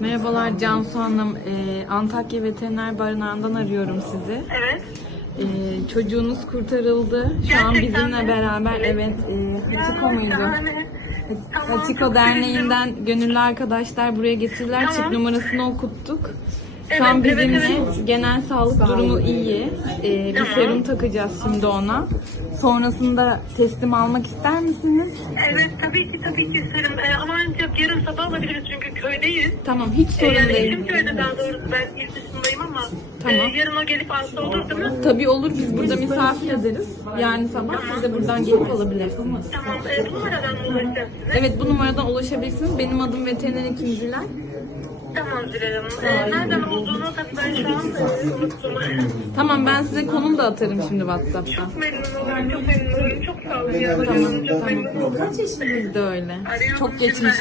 Merhabalar Cansu Hanım. Ee, Antakya Veteriner Barınağı'ndan arıyorum sizi. Evet. Ee, çocuğunuz kurtarıldı. Şu an Gerçekten bizimle mi? beraber evet e, Hachiko muydu? Tamam, Hachiko çok Derneği'nden gönüllü arkadaşlar buraya getirdiler. Tamam. Çift numarasını okuttuk. Şu an evet. genel sağlık durumu iyi. Ee, bir Tamam. serum takacağız şimdi ona. Sonrasında teslim almak ister misiniz? Evet tabii ki tabii ki isterim. Ee, ama ancak yarın sabah alabiliriz çünkü köydeyiz. Tamam hiç Ee, sorun yani değil. eşim köyde daha doğrusu ben il dışındayım Tamam. e, yarın o gelip hasta olur değil mi? Tabii olur biz burada misafir ederiz. Yarın sabah siz de buradan gelip alabilirsiniz. Tamam. E, bu numaradan mı ulaşacağız size? Evet bu numaradan ulaşabilirsiniz. Benim adım veteriner hekim Zülal. Tamam Zülal Hanım. Ee, nereden olduğunu da ben şu an e, unuttum. Tamam ben size konum da atarım şimdi WhatsApp'tan. çok memnun olurum. Çok memnun olurum. Çok sağ olun. Tamam Çok memnun olurum. Biz de öyle. Arıyorum Çok geçmiş şimdi.